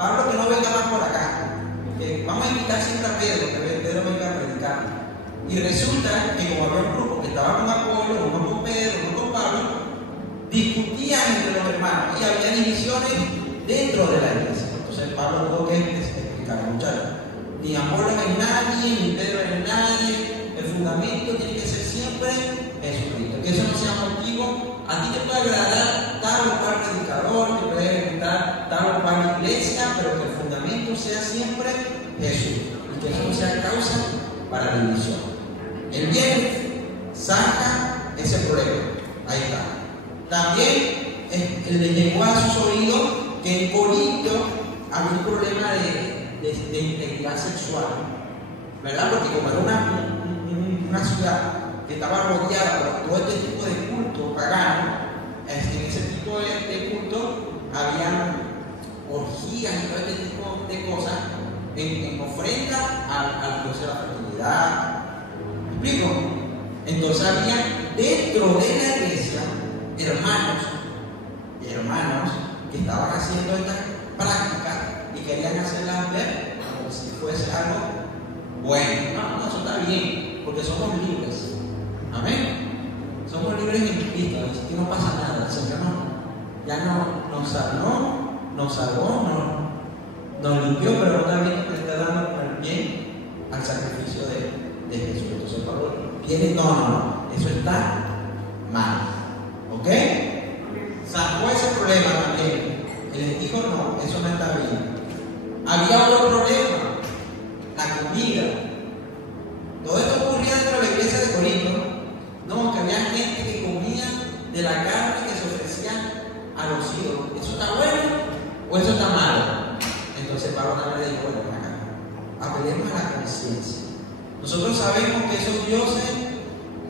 Pablo que no venga más por acá, que vamos a invitar siempre a Pedro, que Pedro venga a predicar. Y resulta que como había un grupo que estaba con Apolo, uno con Pedro, uno con Pablo, discutían entre los hermanos y había divisiones dentro de la iglesia. Entonces Pablo tuvo que explicar, muchachos, ni Apolo es nadie, ni Pedro es nadie, el fundamento tiene que ser siempre Jesucristo. Que eso no sea motivo, a ti te puede agradar tal o cual predicador, te puede gustar tal o cual iglesia, pero que el fundamento sea siempre Jesús, y que eso no sea causa para división. El bien saca ese problema, ahí está. También le llegó a sus oídos que en Corinto había un problema de integridad sexual, ¿verdad? Porque como era una ciudad que estaba rodeada por todo este tipo de culto pagano, en ese tipo de culto había orgías y todo este tipo de cosas en ofrenda al Dios de la fertilidad. ¿Me explico? Entonces había dentro de la iglesia hermanos que estaban haciendo estas prácticas y querían hacerlas ver como si fuese algo bueno. No, eso está bien, porque somos libres. Amén. Somos libres en Cristo, así que no pasa nada. El Señor ya nos salvó, nos limpió, pero también le está dando el bien al sacrificio de Jesús. Entonces Pablo viene, no, eso está mal. ¿Ok? Sacó ese problema también. Y les dijo, no, eso no está bien. Había otro problema, la comida. Todo esto ocurría dentro de la iglesia de Corinto. No, que había gente que comía de la carne que se ofrecía a los ídolos. ¿Eso está bueno o eso está malo? Entonces Pablo le dijo, bueno, acá, apelemos a la conciencia. Nosotros sabemos que esos dioses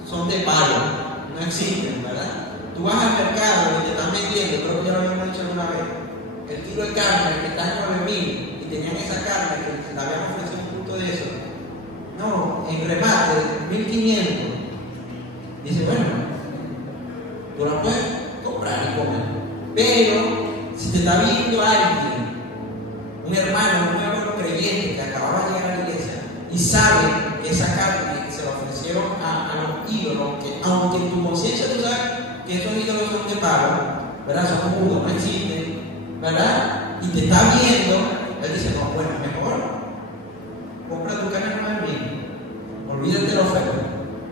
son de palo, no existen, ¿verdad? Tú vas al mercado y te están vendiendo, creo que ya lo habíamos dicho alguna vez, el kilo de carne que está en 9.000 y tenían esa carne que le habían ofrecido un punto de eso. No, en remate, 1.500. Dice, bueno, tú la puedes comprar y comer. Pero si te está viendo alguien, un hermano, un nuevo creyente que acababa de llegar a la iglesia y sabe que esa carne se la ofrecieron a los ídolos, que aunque en tu conciencia tú sabes que esos ídolos son de pago, ¿verdad? Son mudos, no existen, ¿verdad? Y te está viendo, él dice, no, bueno, mejor compra tu carne no es bien, olvídate de la oferta.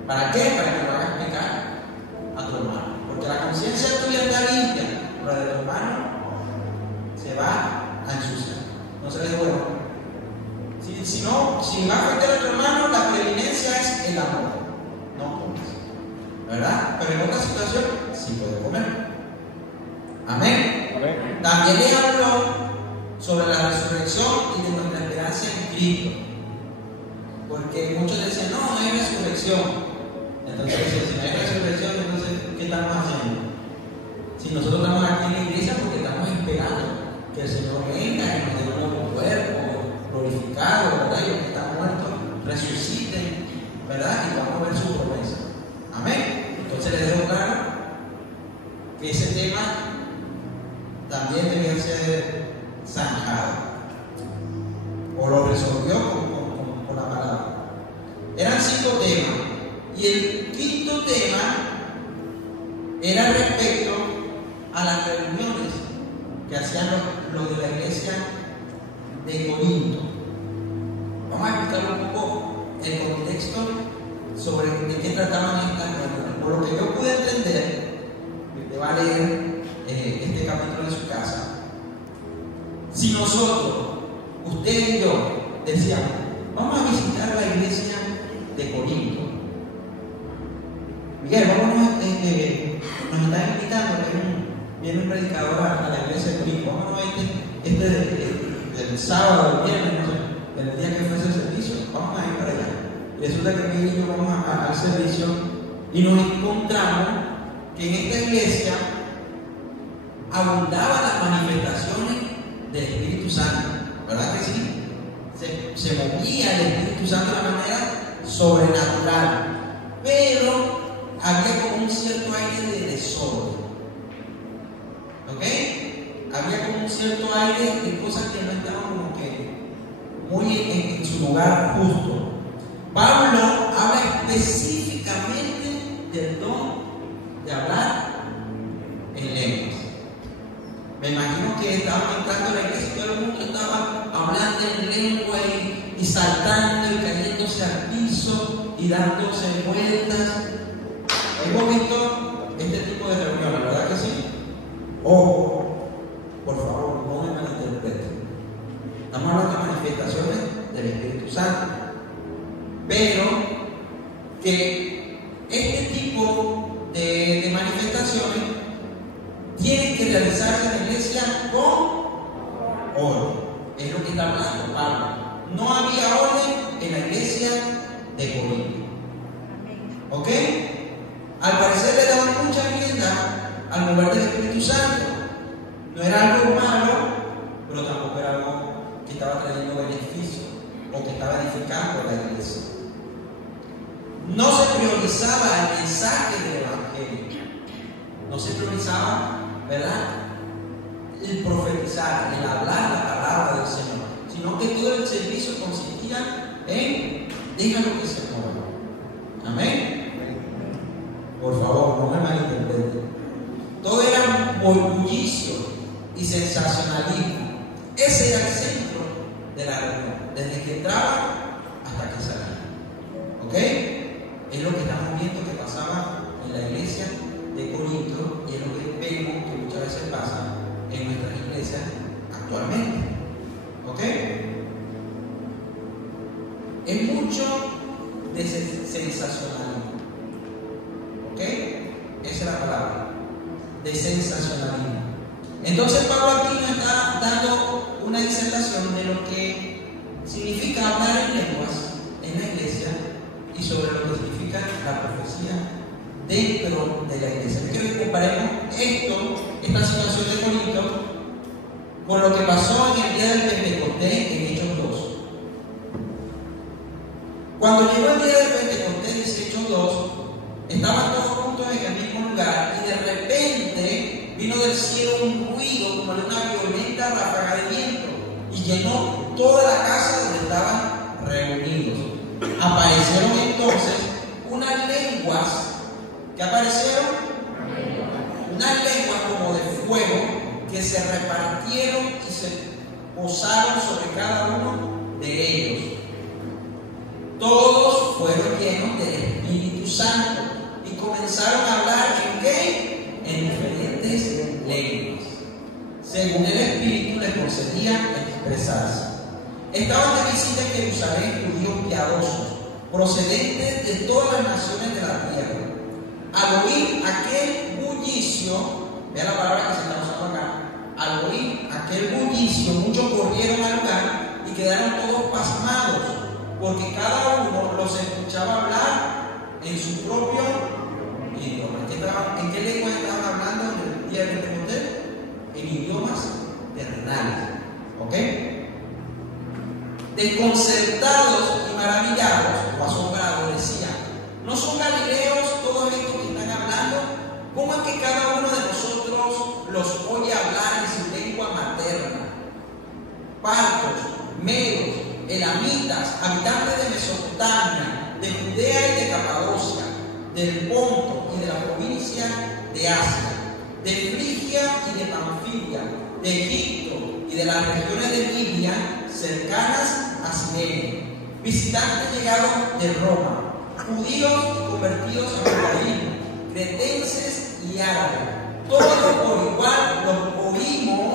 ¿Para qué? Para que lo hagas pecar a tu hermano. Porque la conciencia tuya está limpia, pero la de tu hermano se va a ensuciar. Entonces le digo, bueno, si va a afectar a tu hermano, la preeminencia es el amor. No comes, ¿verdad? Pero en otra situación sí puede comer. Amén. Amén. También le habló sobre la resurrección y de nuestra esperanza en Cristo. Porque muchos decían, no hay resurrección. Entonces, si no hay resurrección, entonces, ¿qué estamos haciendo? Si nosotros estamos aquí en la iglesia, porque estamos esperando que el Señor venga y nos dé un nuevo cuerpo glorificado, ¿verdad? Y los que están muertos resuciten, ¿verdad? Y vamos a ver su promesa. Amén. Entonces les dejo claro que ese tema también debe ser zanjado. O lo resolvió con la palabra. Eran 5 temas. Y el quinto tema era respecto a las reuniones que hacían los de la iglesia de Corinto. Vamos a explicar un poco el contexto sobre de qué trataban estas reuniones. Por lo que yo pude entender, usted va a leer este capítulo en su casa. Si nosotros, usted y yo, decíamos, vamos a visitar la iglesia de Corinto. Miguel, vámonos, nos están invitando, viene un predicador a la iglesia de Corinto. Vámonos el sábado, el viernes, no sé, el día que fuese el servicio, vamos a ir para allá. Y resulta que Miguel y yo vamos al servicio y nos encontramos que en esta iglesia abundaban las manifestaciones del Espíritu Santo, ¿verdad que sí? Se movía el Espíritu Santo de una manera sobrenatural, pero había como un cierto aire de desorden. ¿Ok? Había como un un cierto aire de cosas que no estaban como que muy en su lugar justo. Pablo habla específicamente del don de hablar en lenguas. Me imagino que estaban entrando a la iglesia y todo el mundo estaba hablando en lengua y saltando y cayéndose al piso y dándose vueltas. Hemos visto este tipo de reuniones, ¿verdad que sí? Ojo, por favor, no me malinterpreten. Estamos hablando de manifestaciones del Espíritu Santo, pero que este tipo de manifestaciones tienen que realizarse en la iglesia con orden. Es lo que está hablando Pablo. No había orden en la iglesia de Corinto. ¿Ok? Al parecer le daban mucha rienda al mover del Espíritu Santo. No era algo malo, pero tampoco era algo que estaba trayendo beneficio o que estaba edificando la iglesia. No se priorizaba el mensaje del Evangelio. No se priorizaba, ¿verdad?, el profetizar, el hablar la palabra del Señor, sino que todo el servicio consistía en déjalo que se mueva. Amén. Por favor, no me malinterpreten. Todo era bullicio y sensacionalismo. Ese era el centro de la reunión, desde que entraba hasta que salía. ¿Ok? Es lo que estamos viendo que pasaba en la iglesia de Corinto y es lo que vemos que muchas veces pasa en nuestras iglesias actualmente. ¿Ok? Es mucho de sensacionalismo. ¿Ok? Esa es la palabra, de sensacionalismo. Entonces Pablo aquí nos está dando una disertación de lo que significa hablar en lenguas en la iglesia y sobre lo que significa la profecía dentro de la iglesia. Yo quiero que comparemos esta situación de Corinto, con lo que pasó en el día del Pentecostés en Hechos 2. Cuando llegó el día del Pentecostés, dice Hechos 2, estaban todos juntos en el mismo lugar y de repente vino del cielo un ruido como de una violenta ráfaga de viento y llenó toda la casa donde estaban reunidos. Aparecieron entonces unas lenguas que aparecieron, unas lenguas como de fuego que se repartieron y se posaron sobre cada uno de ellos. Todos fueron llenos del Espíritu Santo y comenzaron a hablar ¿en qué? En diferentes lenguas, según el Espíritu les concedía expresarse. Estaban de visita en Jerusalén judíos piadosos, procedentes de todas las naciones de la tierra. Al oír aquel bullicio, vea la palabra que se está usando acá, al oír aquel bullicio, muchos corrieron al lugar y quedaron todos pasmados, porque cada uno los escuchaba hablar en su propio idioma. ¿En qué lengua estaban hablando en el día de Pentecostés? En idiomas terrenales. ¿Ok? Desconcertados y maravillados o asombrados decían: ¿no son galileos todos estos que están hablando? ¿Cómo es que cada uno de nosotros los oye hablar en su lengua materna? Partos, medos, elamitas, habitantes de Mesopotamia, de Judea y de Capadocia, del Ponto y de la provincia de Asia, de Frigia y de Panfilia, de Egipto y de las regiones de Libia cercanas a Cirene, visitantes llegados de Roma, judíos y convertidos al judaísmo, cretenses y árabes, todos por igual los oímos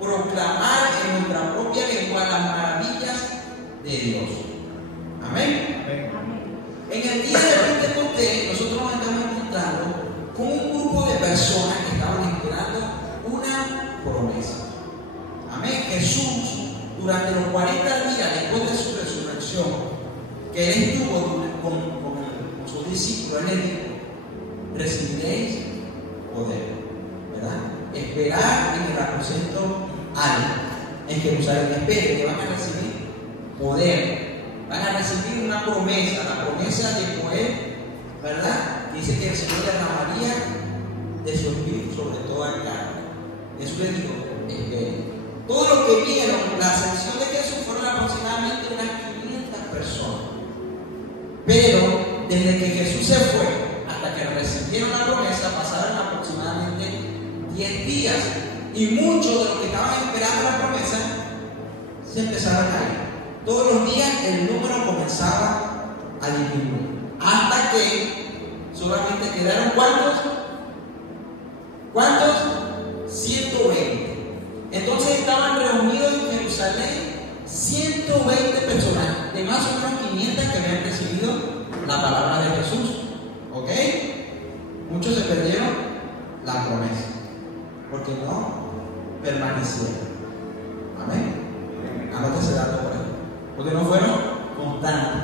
proclamar en nuestra propia lengua las maravillas de Dios. Amén. En el día de Pentecostés nosotros nos estamos encontrando con un grupo de personas que estaban esperando una promesa. Amén. Jesús, durante los 40 días después de su resurrección, que él estuvo con sus discípulos, él les dijo: recibiréis poder, ¿verdad? Esperar en el aposento alto en Jerusalén. Esperen que van a recibir poder, van a recibir una promesa, la promesa de poder, ¿verdad? Dice que el Señor derramaría de su espíritu sobre toda carne. Jesús les dijo: esperen. que vieron la ascensión de Jesús fueron aproximadamente unas 500 personas. Pero desde que Jesús se fue hasta que recibieron la promesa pasaron aproximadamente 10 días. Y muchos de los que estaban esperando la promesa se empezaron a ir. Todos los días el número comenzaba a disminuir. Hasta que solamente quedaron ¿cuántos? ¿Cuántos? 120. Entonces estaban reunidos en Jerusalén 120 personas, de más o menos 500 que habían recibido la palabra de Jesús. ¿Ok? Muchos se perdieron la promesa, porque no permanecieron. Amén. Anote ese dato por ahí. Porque no fueron constantes,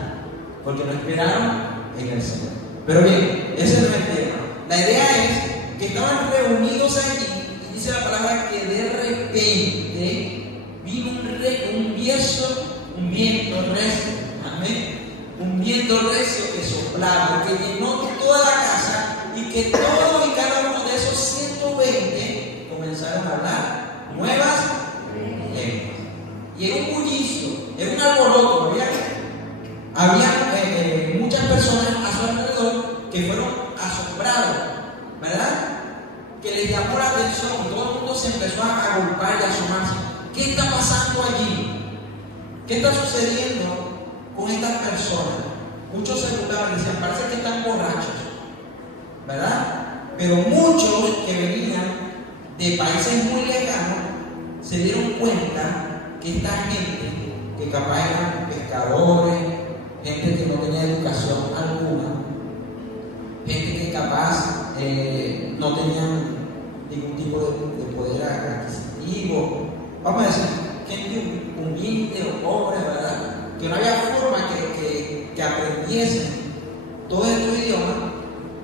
porque no esperaron en el Señor. Pero bien, ese no es el tema. La idea es que estaban reunidos allí, y dice la palabra que de repente vino un viento recio, amén, un viento recio que soplaba, que llenó toda la casa, y que todos y cada uno de esos 120 comenzaron a hablar nuevas lenguas. Y era un bullicio, era un alboroto, había muchas personas a su alrededor que fueron asombrados, ¿verdad? Que les llamó la atención, todo el mundo se empezó a agolpar y a asomarse. ¿Qué está pasando allí? ¿Qué está sucediendo con estas personas? Muchos se burlaban y decían, parece que están borrachos, ¿verdad? Pero muchos que venían de países muy lejanos se dieron cuenta que esta gente, que capaz eran pescadores, gente que no tenía educación alguna, gente que capaz no tenían ningún tipo de poder adquisitivo, vamos a decir, gente humilde o pobre, ¿verdad? Que no había forma que aprendiesen todos estos idiomas,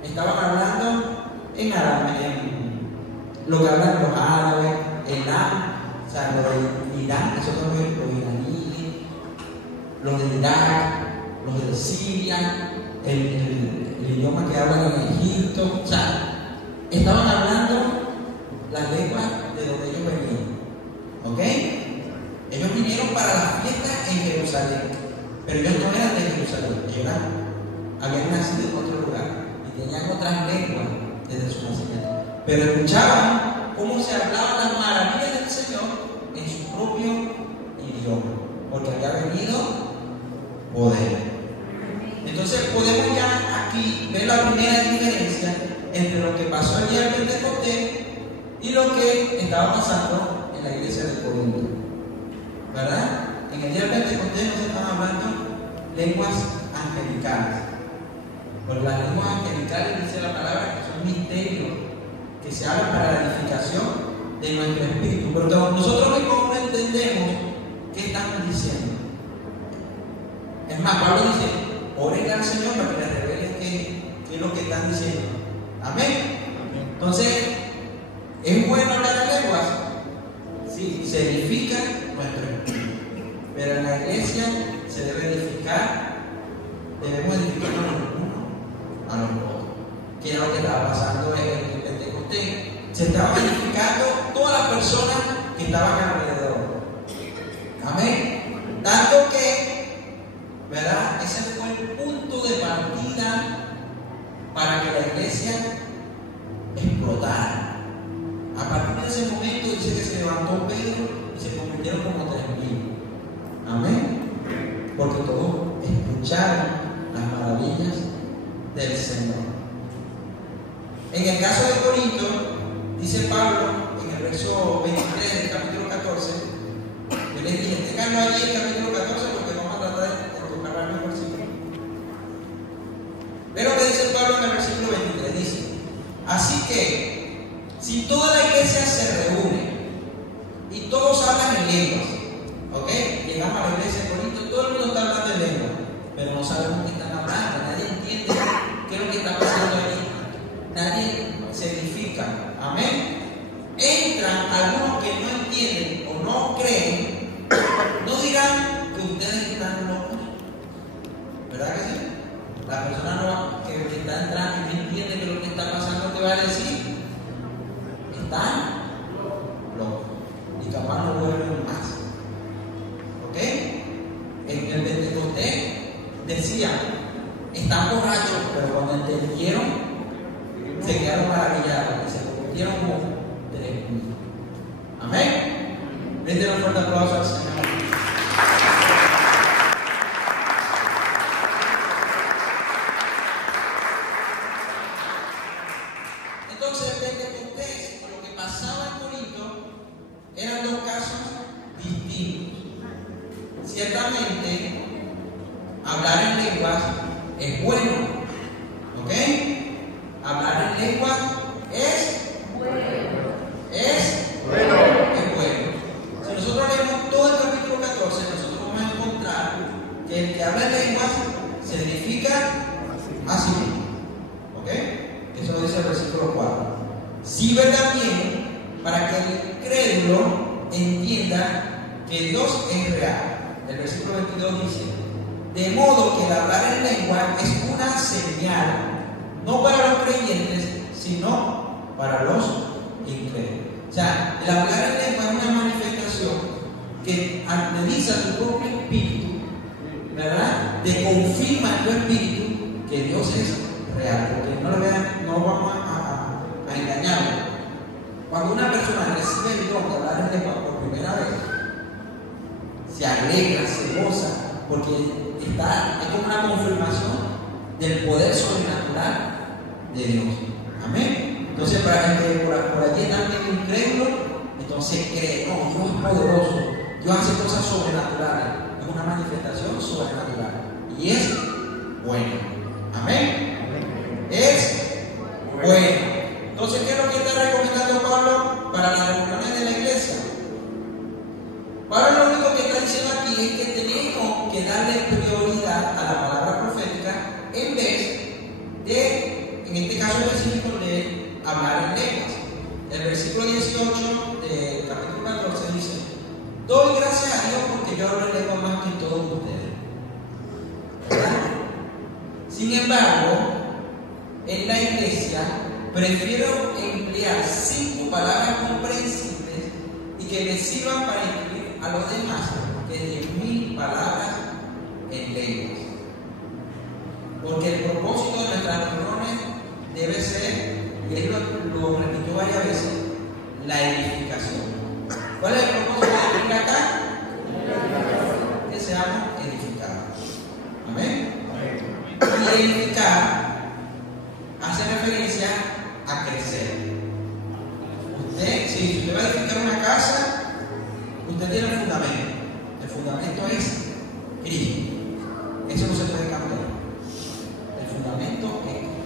estaban hablando en árabe, en lo que hablan los árabes, el o sea, los de Irán, esos son los iraníes, los de Irak, los de Siria, el idioma que hablan en Egipto, o sea, estaban hablando las lenguas de donde ellos venían, ¿ok? Ellos vinieron para la fiesta en Jerusalén, pero ellos no eran de Jerusalén, ellos habían nacido en otro lugar y tenían otras lenguas desde su nacimiento, pero escuchaban cómo se hablaban las maravillas del Señor en su propio idioma, porque había venido poder. Entonces podemos ya aquí ver la primera diferencia entre lo que pasó el día del Pentecostés y lo que estaba pasando en la iglesia de Corinto, ¿verdad? En el día del Pentecostés nos están hablando lenguas angelicales, porque las lenguas angelicales, dice la palabra, que son misterios que se hablan para la edificación de nuestro espíritu, pero nosotros mismos no entendemos qué estamos diciendo. Es más, Pablo dice, oren al Señor para que les revele qué es lo que están diciendo. Amén. Entonces, ¿es bueno hablar en lenguas? Sí, se edifica nuestro espíritu, pero en la iglesia se debe edificar, debemos edificarnos los unos a los otros. Que era lo que estaba pasando en el Pentecostés. Se estaban edificando todas las personas que estaban alrededor. Amén. Tanto que, ¿verdad? Ese fue el punto de partida para que la iglesia explotara. A partir de ese momento dice que se levantó Pedro y se convirtieron como 3,000. Amén. Porque todos escucharon las maravillas del Señor. En el caso de Corinto, dice Pablo en el verso 23 del capítulo 14, yo les dije, ténganlo allí en el capítulo 14 porque vamos a tratar de tocar varios versículos. Pero que dice Pablo en el versículo 23, dice, así que si toda la iglesia se reúne y todos hablan en lenguas, ¿ok? Llegamos a la iglesia de Corinto, todo el mundo está hablando en lenguas, pero no sabemos qué están hablando, nadie entiende qué es lo que está pasando allí, nadie se edifica. Amén. Entran algunos que no entienden o no creen, no dirán que ustedes están locos, ¿verdad que sí? La persona que está entrando y no entiende que lo que está pasando te va a decir, están decían, están borrachos, pero cuando entendieron, se quedaron maravillados y se convirtieron como 3.000. Amén. Denle un fuerte aplauso al Señor. Entonces, Pentecostés, lo que pasaba en Corinto, eran dos casos distintos. Ciertamente, hablar en lenguas es bueno, ¿ok? Hablar en lenguas es bueno. Es bueno. Si nosotros leemos todo el capítulo 14, nosotros vamos a encontrar que el que habla en lenguas se edifica así mismo, ¿ok? Eso lo dice el versículo 4. Sirve también para que el crédulo entienda que Dios es real. El versículo 22 dice: de modo que el hablar en lengua es una señal, no para los creyentes, sino para los incrédulos. O sea, el hablar en lengua es una manifestación que analiza tu propio espíritu, ¿verdad? Te confirma en tu espíritu que Dios es real. Porque no lo vean, no vamos a engañarlo. Cuando una persona recibe el don de hablar en lengua por primera vez, se alegra, se goza, porque es como una confirmación del poder sobrenatural de Dios. Amén. Entonces, para el que por allí también incrédulo, entonces cree, no, Dios es poderoso, Dios hace cosas sobrenaturales, es una manifestación sobrenatural y es bueno. Amén. Es bueno. Entonces, ¿qué es lo que está recomendando Pablo para las reuniones de la iglesia? Pablo lo único que está diciendo aquí es que tenemos que darle prioridad a la palabra profética en vez de, en este caso específico, de hablar en lenguas. El versículo 18 del capítulo 14 dice: doy gracias a Dios porque yo hablo en lenguas más que todos ustedes. ¿Verdad? Sin embargo, en la iglesia prefiero emplear 5 palabras comprensibles y que me sirvan para incluir a los demás que 10.000 palabras en lenguas. Porque el propósito de nuestras reuniones debe ser, y él lo repitió varias veces, la edificación. ¿Cuál es el propósito de venir acá? Que seamos edificados. Amén. Y edificar hace referencia a crecer. Si usted va a edificar una casa, usted tiene un fundamento. El fundamento es Cristo. Eso no se puede cambiar. El fundamento es Cristo.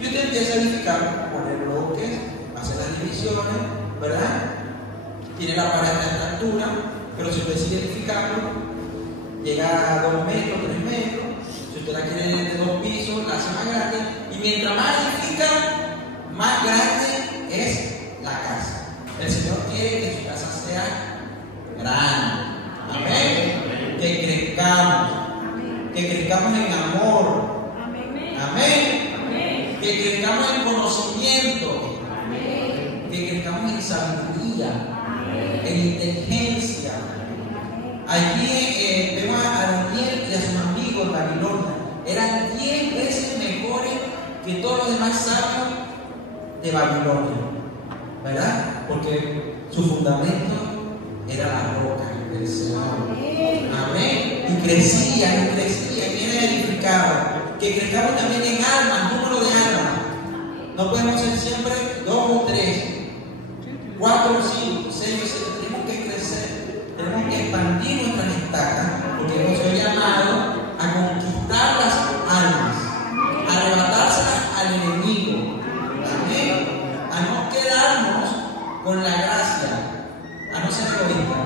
Y usted empieza a edificar, poner bloques, hacer las divisiones, ¿verdad? Tiene la pared de esta altura, pero si usted sigue edificando, llega a 2 metros, 3 metros. Si usted la quiere de 2 pisos, la hace más grande. Y mientras más edifica, más grande es la casa. El Señor quiere que su casa sea grande. Amén. Que crezcamos en amor. Amén. Que crezcamos en conocimiento. Que crezcamos en sabiduría, en inteligencia. Allí vemos a Daniel y a sus amigos en Babilonia. Eran 10 veces mejores que todos los demás sabios de Babilonia, ¿verdad? Porque su fundamento era la roca del Señor. Amén. Y crecían, y eran edificados. Que crezcamos también en almas, número de almas. No podemos ser siempre 2 o 3, 4 o 5, 6 o 7. Tenemos que crecer, tenemos que expandir nuestras estacas, porque hemos sido llamados a conquistar las almas, a arrebatárselas al enemigo. Amén. A no quedarnos con la gracia, a no ser egoísta,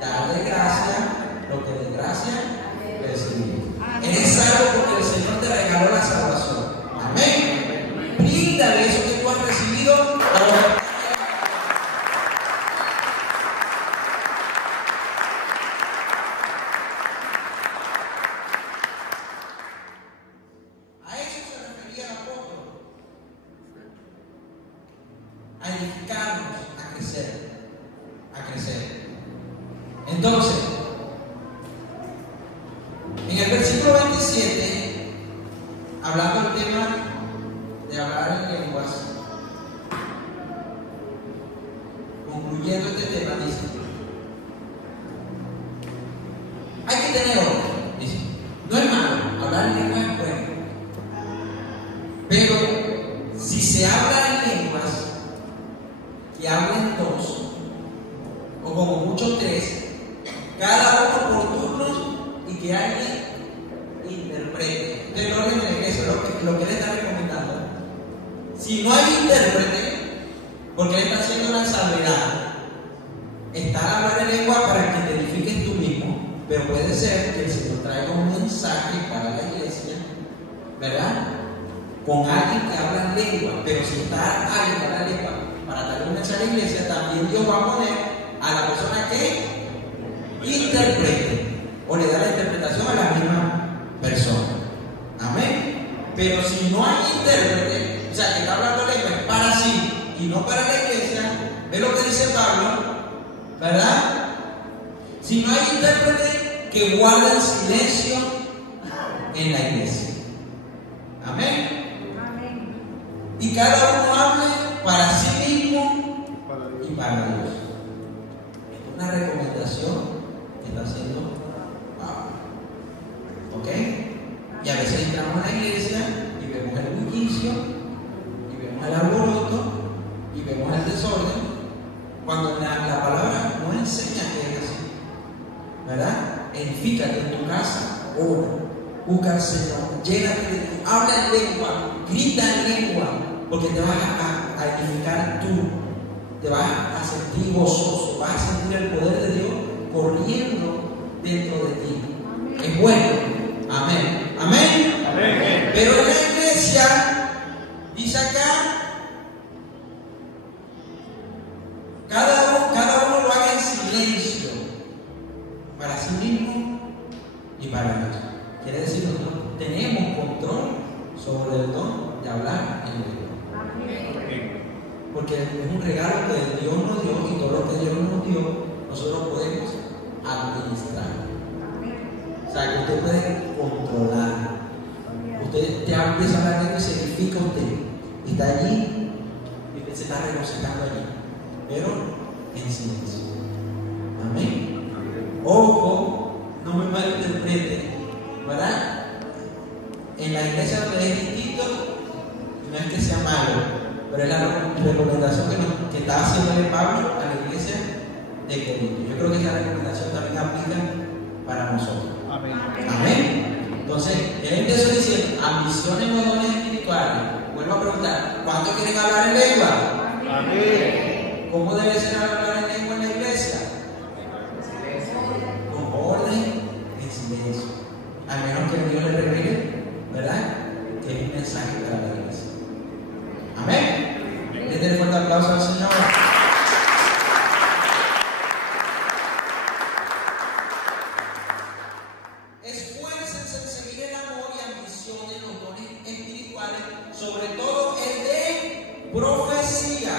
dar de gracia lo que de gracia recibimos. Eres salvo porque el Señor te regaló la salvación. Amén. Bríndale eso que tú has recibido ahora. A eso se refería el apóstol. A edificarnos, a crecer. A crecer. Entonces, en el versículo 27 como mucho 3, cada uno por turnos y que alguien interprete. Del orden de la iglesia, lo que él está recomendando. Si no hay intérprete, porque él está haciendo una salvedad, está la hablar en lengua para que te edifiques tú mismo, pero puede ser que el Señor traiga un mensaje para la iglesia, ¿verdad? Con alguien que habla en lengua, pero si está alguien que habla en lengua para traer un mensaje a la iglesia, también Dios va a poner a la persona que interprete o le da la interpretación a la misma persona. Amén. Pero si no hay intérprete, o sea, que está hablando lengua es para sí y no para la iglesia, ve lo que dice Pablo, ¿verdad? Si no hay intérprete, que guarden silencio en la iglesia. Amén. Y cada uno hable para sí mismo y para Dios. Esto es una recomendación que está haciendo Pablo. ¿Ok? Y a veces entramos a la iglesia y vemos el bullicio, y vemos el alboroto, y vemos el desorden, cuando la palabra no enseña que es así. ¿Verdad? Edifícate en tu casa, ora, busca al Señor, llénate de Dios, habla en lengua, grita en lengua, porque te vas a edificar tú, te vas a sentir gozoso, vas a sentir el poder de Dios corriendo dentro de ti. Es bueno. Amén. Amén. Amén. Pero en la iglesia, dice acá, cada uno lo haga en silencio, para sí mismo y para Dios. Quiere decir, nosotros tenemos control sobre el don de hablar en lengua. Porque es un regalo que Dios nos dio y todo lo que Dios nos dio, nosotros podemos administrar. O sea, que usted puede controlar. Usted te empieza a hablar y se edifica usted. Está allí y usted se está regocijando allí, pero en silencio. Amén. Ojo, no me malinterprete, ¿verdad? En la iglesia donde es distinto, no es que sea malo, pero es la recomendación que está haciendo Pablo a la iglesia de Corinto. Yo creo que esa recomendación también aplica para nosotros. Amén. Amén. Entonces, él empezó diciendo, ambicionen los dones espirituales. Vuelvo a preguntar, ¿cuántos quieren hablar en lengua? Amén. ¿Cómo debe ser hablar en lengua en la iglesia? Con orden, en silencio. Al menos que Dios le revele, ¿verdad? Que es un mensaje para la iglesia. Amén. Denle un fuerte aplauso al Señor. Esfuércense en seguir el amor y ambición en los dones espirituales, sobre todo el de profecía.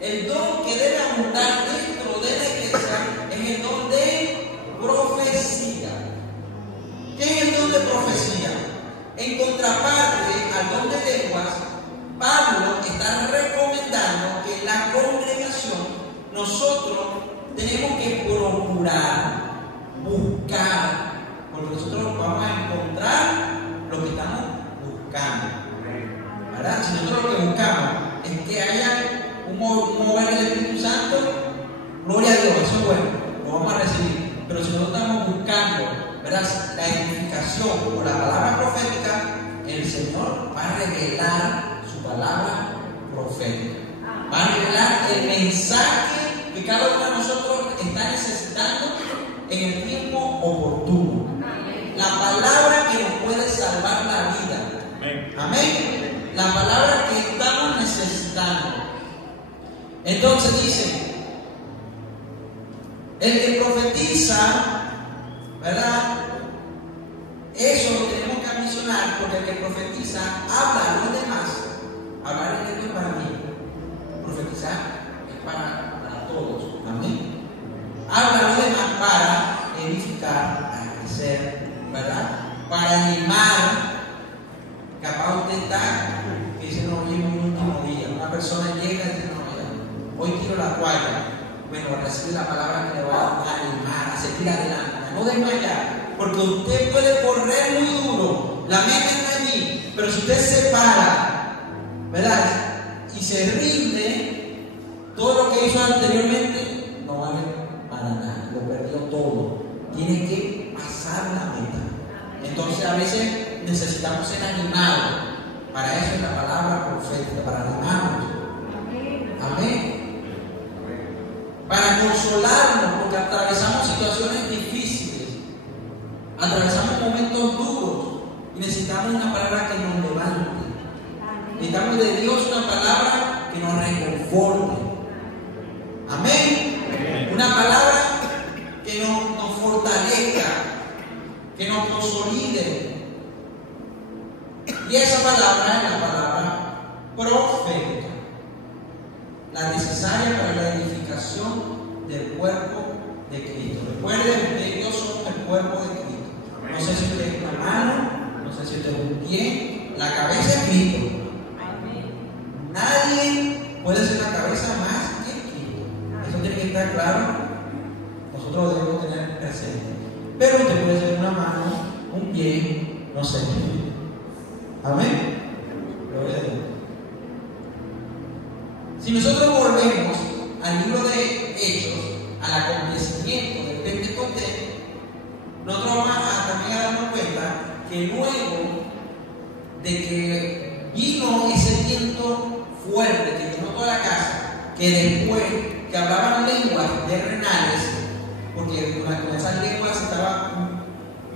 El don que debe abundar dentro de la iglesia es el don de profecía. ¿Qué es el don de profecía? En contraparte al don de lenguas, Pablo está recomendando que en la congregación nosotros tenemos que procurar, buscar, porque nosotros vamos a encontrar lo que estamos buscando, ¿verdad? Si nosotros lo que buscamos es que haya un mover del Espíritu Santo, gloria a Dios, eso es bueno, lo vamos a recibir. Pero si nosotros estamos buscando, ¿verdad?, la edificación por la palabra profética, el Señor va a revelar su palabra profética, va a revelar el mensaje que cada uno de nosotros está necesitando en el tiempo oportuno, la palabra que nos puede salvar la vida. Amén. La palabra que estamos necesitando. Entonces dice, el que profetiza, ¿verdad? Eso lo tenemos que ambicionar, porque el que profetiza habla a los demás. Hablar en esto es para mí, profetizar es para todos. Amén. Habla a los demás para edificar, para crecer, ¿verdad? Para animar. Capaz usted está, que dice, no, hoy es mi último día. Una persona llega y dice, no, mira, hoy tiro la toalla. Bueno, recibe la palabra que le va a animar, a seguir adelante, a no desmayar. Porque usted puede correr muy duro, la meta está allí, pero si usted se para, ¿verdad?, y se rinde, todo lo que hizo anteriormente no vale a veces necesitamos ser animados. Para eso es la palabra profética, para animarnos. Amén. Para consolarnos, porque atravesamos situaciones difíciles, atravesamos momentos duros y necesitamos una palabra que nos levante. Necesitamos de Dios una palabra que nos reconforte. Amén. Una palabra que nos fortalezca, que nos consolide. Y esa palabra es la palabra profética, la necesaria para la edificación del cuerpo de Cristo. Recuerden que Dios somos el cuerpo de Cristo. No sé si usted es una mano, no sé si usted es un pie, la cabeza es Cristo. Nadie puede ser la cabeza más que Cristo. Eso tiene que estar claro. Nosotros lo debemos tener presente. Pero usted puede ser una mano, un pie, no sé. Amén. Gloria a Dios. Si nosotros volvemos al libro de Hechos, al acontecimiento del Pentecostés, nosotros vamos también a darnos cuenta que luego de que vino ese viento fuerte que llenó toda la casa, que después que hablaban lenguas terrenales, porque con esas lenguas se estaban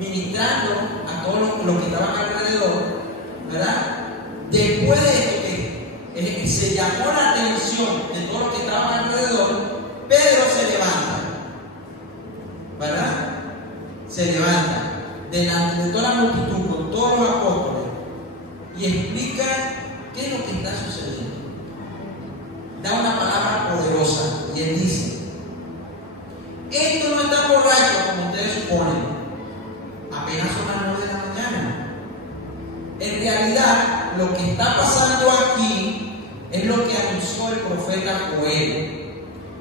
ministrando a todos los que estaban alrededor, ¿verdad? Después de esto que se llamó la atención de todos los que estaban alrededor, Pedro se levanta, ¿verdad? Se levanta delante de toda la multitud con todos los apóstoles y explica qué es lo que está sucediendo. Da una palabra poderosa y él dice: esto no está borracho como ustedes suponen, apenas son las 9 de la mañana. En realidad, lo que está pasando aquí es lo que anunció el profeta Joel,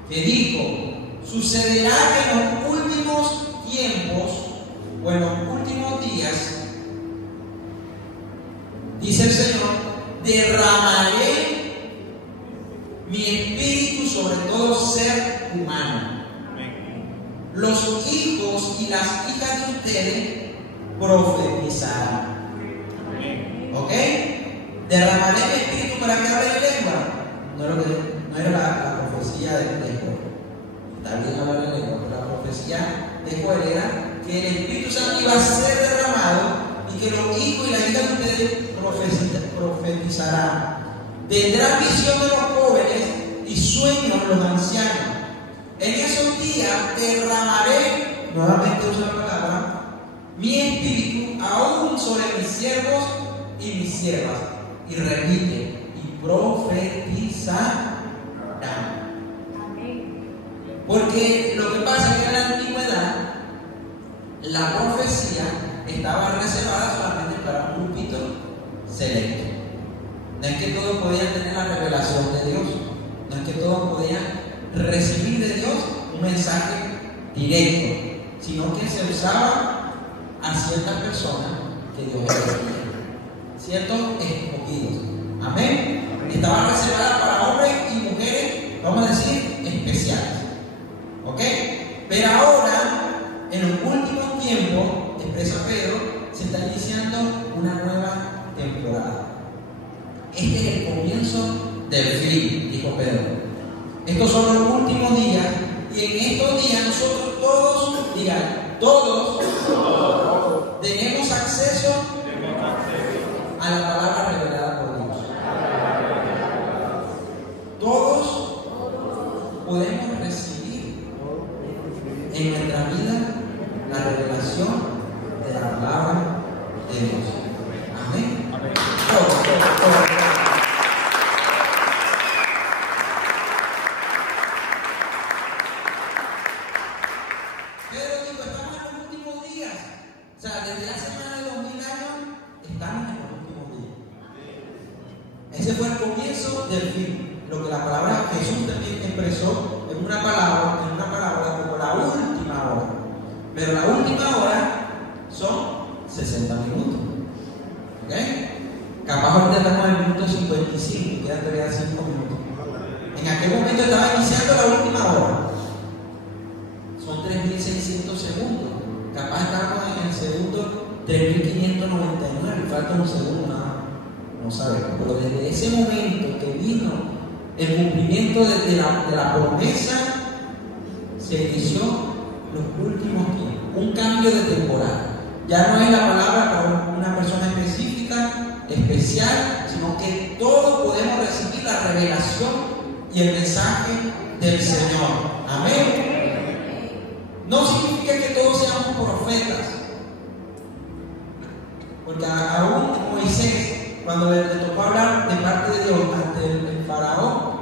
que dijo: sucederá que en los últimos tiempos o en los últimos días, dice el Señor, derramaré mi espíritu sobre todo ser humano. Los hijos y las hijas de ustedes profetizarán. ¿Ok? Derramaré mi espíritu para que hable de lengua. No era la profecía de Joel. Está bien hablar de lengua, pero la profecía de Joel era que el Espíritu Santo iba a ser derramado y que los hijos y las hijas de ustedes profetizarán. Tendrán visión de los jóvenes y sueños de los ancianos. En esos días derramaré, nuevamente uso la palabra, mi espíritu aún sobre mis siervos y mis siervas. Y repite: y profetizarán. Porque lo que pasa es que en la antigüedad la profecía estaba reservada solamente para un grupito selecto. No es que todos podían tener la revelación de Dios, no es que todos podían recibir de Dios un mensaje directo, sino que se usaba a ciertas personas que Dios elegía, ciertos escogidos. Amén. Estaba reservada para hombres y mujeres, vamos a decir, especiales. ¿Ok? Pero ahora, en los últimos tiempos, expresa Pedro, se está iniciando una nueva temporada. Este es el comienzo del fin, dijo Pedro. Estos son los últimos días, y en estos días nosotros todos, digan, todos tenemos acceso a la palabra revelada por Dios. Todos podemos recibir en nuestra vida la revelación de la palabra de Dios. Amén. Todos. Pero digo, estamos en los últimos días. O sea, desde hace más de 2000 años estamos en los últimos días. Ese fue el comienzo del fin. Lo que la palabra Jesús también expresó en una palabra como la última hora. Pero la última hora son 60 minutos. ¿Ok? Capaz ahorita estamos en el minuto 55, quedan todavía 5 minutos. En aquel momento estaba iniciando la última hora. Son 3.600 segundos. Capaz estamos en el segundo 3.599, falta un segundo, no sabemos, pero desde ese momento que vino el cumplimiento de la promesa, se inició los últimos tiempos, un cambio de temporada. Ya no es la palabra para una persona específica, especial, sino que todos podemos recibir la revelación y el mensaje del Señor. Amén. No significa que todos seamos profetas, porque aún Moisés, cuando le tocó hablar de parte de Dios ante el faraón,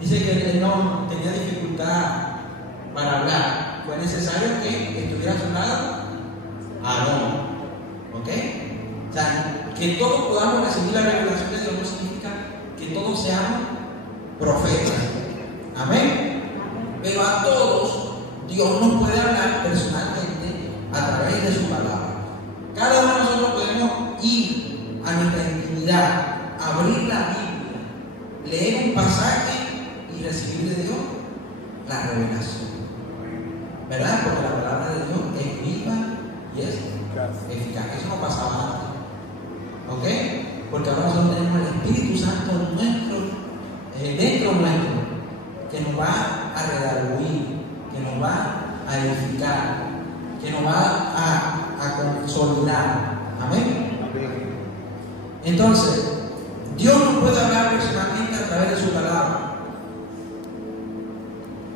dice que él no tenía dificultad para hablar. Fue necesario que estuviera a su lado Aarón. ¿Ok? O sea, que todos podamos recibir la revelación de Dios no significa que todos seamos profetas. Amén. Pero a todos Dios nos puede hablar personalmente a través de su palabra. Cada uno de nosotros podemos ir a nuestra intimidad, abrir la Biblia, leer un pasaje y recibir de Dios la revelación. ¿Verdad? Porque la palabra de Dios es viva y es eficaz. Eso no pasaba antes. ¿Ok? Porque ahora nosotros tenemos el Espíritu Santo dentro nuestro, que nos va a redarguir, que nos va a edificar, que nos va a consolidar. Amén. Entonces, Dios nos puede hablar personalmente a través de su palabra.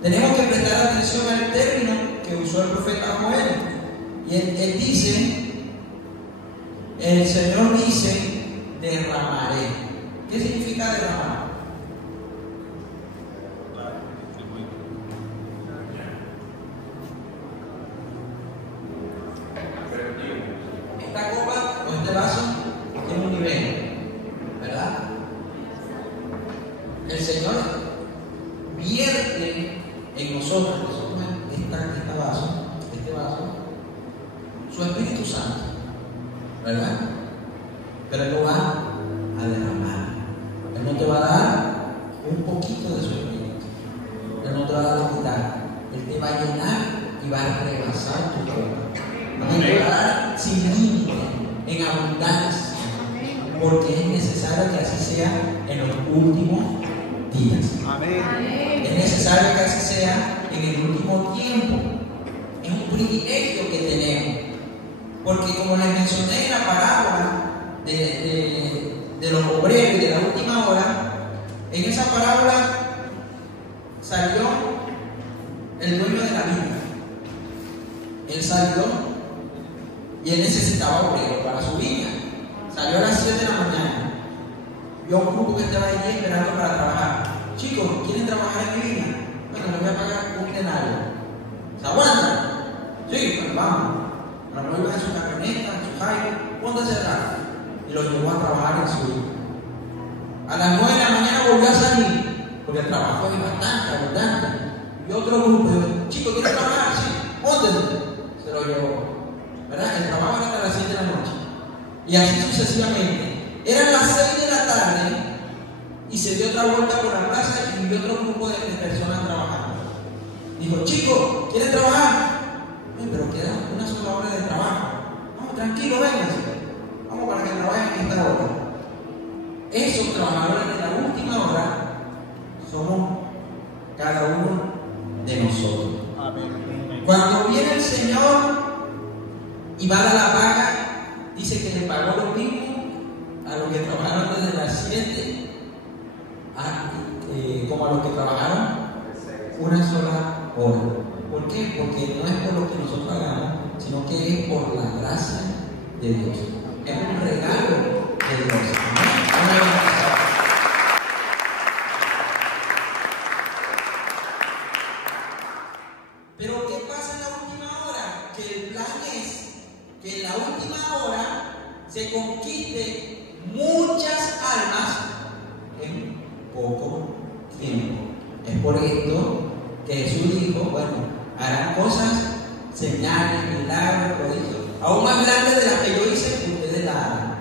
Tenemos que prestar atención al término que usó el profeta Joel. Y él dice, el Señor dice, derramaré. ¿Qué significa derramar? Esta copa o este vaso tiene un nivel, ¿verdad? El Señor vierte en nosotros, este vaso, su Espíritu Santo, ¿verdad? Pero Él lo va a derramar. Él no te va a dar un poquito de su Espíritu. Él no te va a dar la mitad. Él te va a llenar y va a rebasar tu copa. Él te va a dar sin límite, en abundancia. Porque es necesario que así sea en los últimos días. Amén. Es necesario que así sea en el último tiempo. Es un privilegio que tenemos. Porque como les mencioné en la parábola de los obreros y de la última hora, en esa parábola salió el dueño de la viña. Él salió y él necesitaba obreros para su viña. Salió a las 7 de la mañana. Vio un grupo que estaba allí esperando para trabajar. Chicos, ¿quieren trabajar en mi viña? Bueno, les voy a pagar un denario. ¿Se aguantan? Sí, pues vamos. Pero no iban en su camioneta, en su jairo, pónganse atrás. Y los llevó a trabajar en su viña. A las 9 de la mañana volvió a salir, porque el trabajo es bastante abundante. Y otro grupo dijo, chicos, ¿quieren trabajar? Sí, pónganse. Se lo llevó. ¿Verdad? El trabajo era hasta las 7 de la noche. Y así sucesivamente. Eran las 6 de la tarde y se dio otra vuelta por la plaza y vio otro grupo de personas trabajando. Dijo, chicos, ¿quieren trabajar? Pero queda una sola hora de trabajo. No, tranquilo, vénganse. Vamos para que trabajen en esta hora. Esos trabajadores de la última hora somos cada uno de nosotros. Amén. Cuando viene el Señor y va a dar la paga, dice que le pagó lo mismo a los que trabajaron desde las 7 como a los que trabajaron una sola hora. ¿Por qué? Porque no es por lo que nosotros hagamos, sino que es por la gracia de Dios. Es un regalo de Dios. Pero ¿qué pasa en la última hora? Que el plan es que en la última hora se conquiste muchas almas en poco tiempo. Es por esto que Jesús dijo, bueno, harán cosas, señales, milagros, prodigios, aún más grandes de las que yo hice, que ustedes la hagan.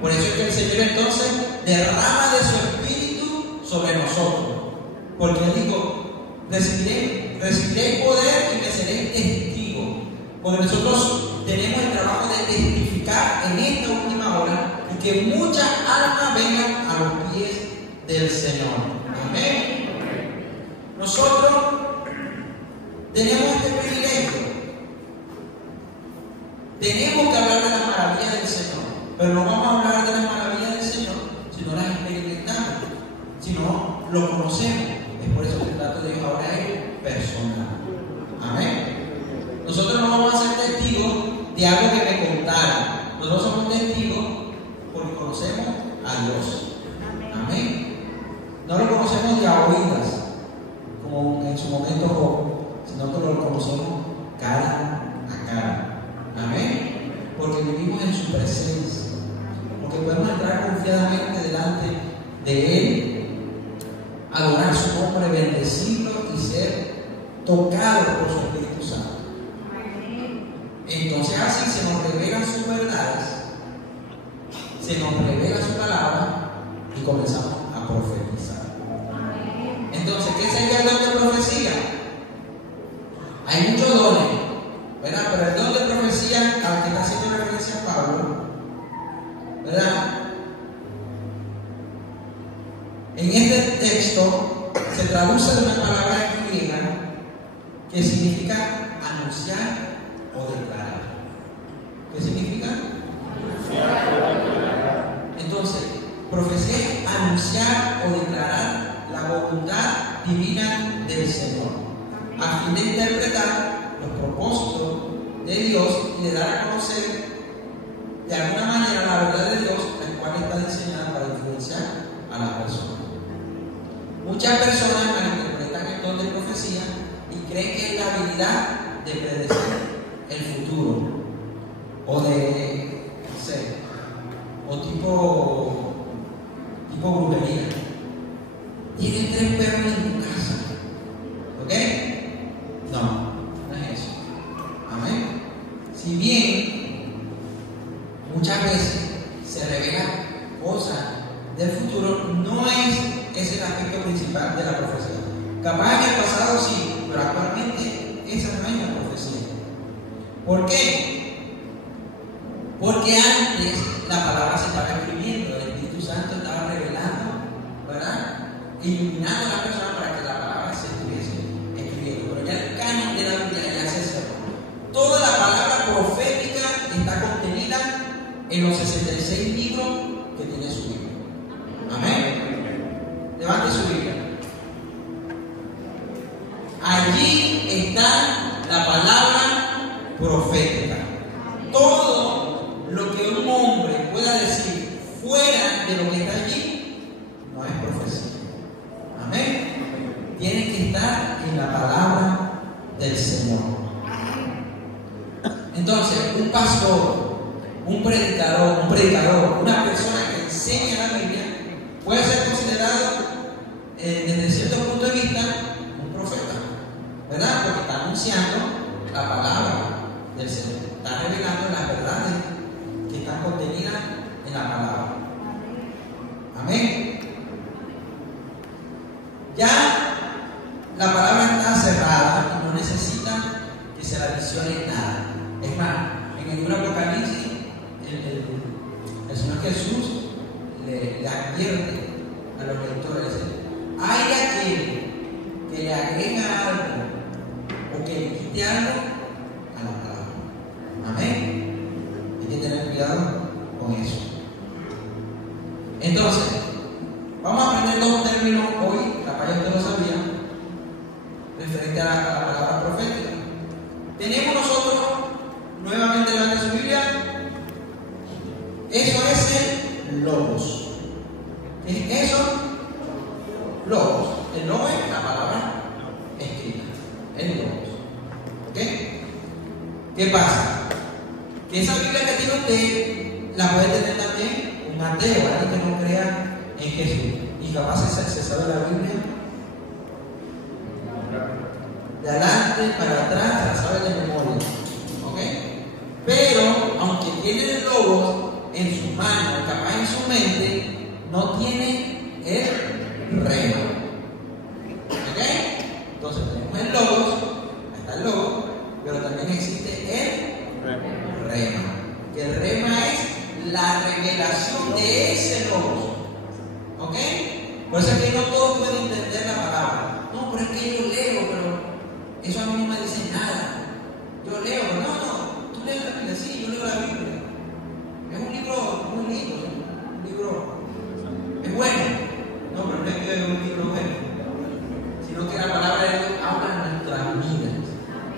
Por eso es que el Señor entonces derrama de su Espíritu sobre nosotros. Porque Él dijo, recibiré poder y me seré testigo. Porque nosotros tenemos el trabajo de testificar fructificar en esta última hora y que muchas almas vengan a los pies del Señor. Amén. Nosotros tenemos este privilegio. Tenemos que hablar de las maravillas del Señor, pero no vamos a hablar de las maravillas del Señor si no las experimentamos, si no lo conocemos. Es por eso que el trato de Dios ahora es personal. Amén. Nosotros no vamos a ser testigos de algo que me contaron. Nosotros somos testigos porque conocemos a Dios. Amén. No lo conocemos de a oídas, como en su momento Job, sino que lo conocemos cara a cara. Amén. Porque vivimos en su presencia. Porque podemos entrar confiadamente delante de Él, adorar su nombre, bendecirlo y ser tocados por su Espíritu Santo. Entonces así se nos revelan sus verdades, se nos revela su palabra y comenzamos a profetizar. Entonces, ¿qué sería el don de profecía? Hay muchos dones, ¿verdad? Pero el don de profecía, al que está haciendo referencia a Pablo, ¿verdad? En este texto se traduce de una palabra griega que significa anunciar o declarar. ¿Qué significa? Entonces, profecía es anunciar o declarar la voluntad divina del Señor, a fin de interpretar los propósitos de Dios y de dar a conocer de alguna manera la verdad de Dios, la cual está diseñada para influenciar a las personas. Muchas personas malinterpretan el don de profecía y creen que es la habilidad de predecir el futuro, o de, no sé, o tipo brujería. Tienes 3 perros en tu casa, ¿ok? No, no es eso. Amén. Si bien muchas veces se revelan cosas del futuro, no es ese el aspecto principal de la profecía. Capaz en el pasado sí, pero actualmente esa no es la profecía. ¿Por qué? Porque antes la palabra se estaba escribiendo, el Espíritu Santo estaba revelando, ¿verdad? Iluminando a la persona para que la palabra se estuviese escribiendo. Pero ya el canon de la Biblia ya se cerró. Toda la palabra profética está contenida en los 66 libros que tiene su Biblia. Amén. Levante su Biblia. Allí está la palabra profética. Todo lo que un hombre pueda decir fuera de lo que está allí no es profecía. Amén. Tiene que estar en la palabra del Señor. Entonces, un pastor, un predicador, una persona que enseña la Biblia puede ser considerado desde cierto punto de vista un profeta, ¿verdad? Porque está anunciando la palabra del Señor, está revelando las verdades que están contenidas en la palabra. Amén. Ya la palabra está cerrada y no necesita que se la adicione nada. Es más, en el libro de Apocalipsis, el Señor Jesús le advierte a los lectores: hay aquel que le agrega algo o que le quite algo a la palabra. Amén. Hay que tener cuidado con eso. Entonces, vamos a aprender 2 términos hoy, capaz ya usted lo sabía, referente a la palabra profética. Tenemos nosotros, nuevamente delante de su Biblia, eso es el logos. ¿Qué es eso? Logos. El logos es la palabra escrita. El logos. ¿Ok? ¿Qué pasa? Que esa Biblia que tiene usted la puede tener también un ateo, alguien que no crea en Jesús. Y capaz se sabe la Biblia de adelante para atrás, se la sabe de memoria. ¿Ok? Pero, aunque tiene el logos en sus manos, capaz en su mente, no tiene el rema. ¿Ok? Entonces tenemos el logos, ahí está el logo, pero también existe el rema. Que el rema revelación de ese logos. ¿Ok? Por eso es que no todos pueden entender la palabra. No, pero es que yo leo, pero eso a mí no me dice nada. Yo leo, pero no, tú lees la Biblia, sí, yo leo la Biblia. Es un libro muy lindo, un libro, es bueno. No, pero no es que es un libro bueno, sino que la palabra de Dios habla en nuestras vidas.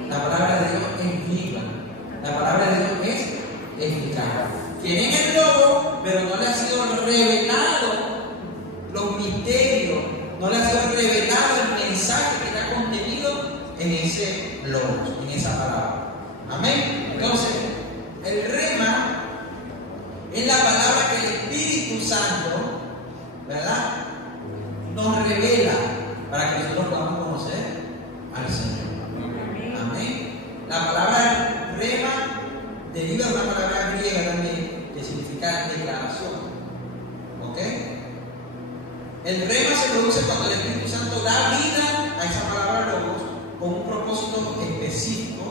La palabra de Dios es viva. La palabra de Dios es eficaz. Tienen el logo, pero no le ha sido revelado los misterios, no le ha sido revelado el mensaje que está contenido en ese logo, en esa palabra. Amén. Entonces, el rema es la palabra que el Espíritu Santo, ¿verdad?, nos revela para que nosotros podamos conocer al Señor. Amén. La palabra rema deriva de una palabra griega también que significa declaración. ¿Ok? El rema se produce cuando el Espíritu Santo da vida a esa palabra logos con un propósito específico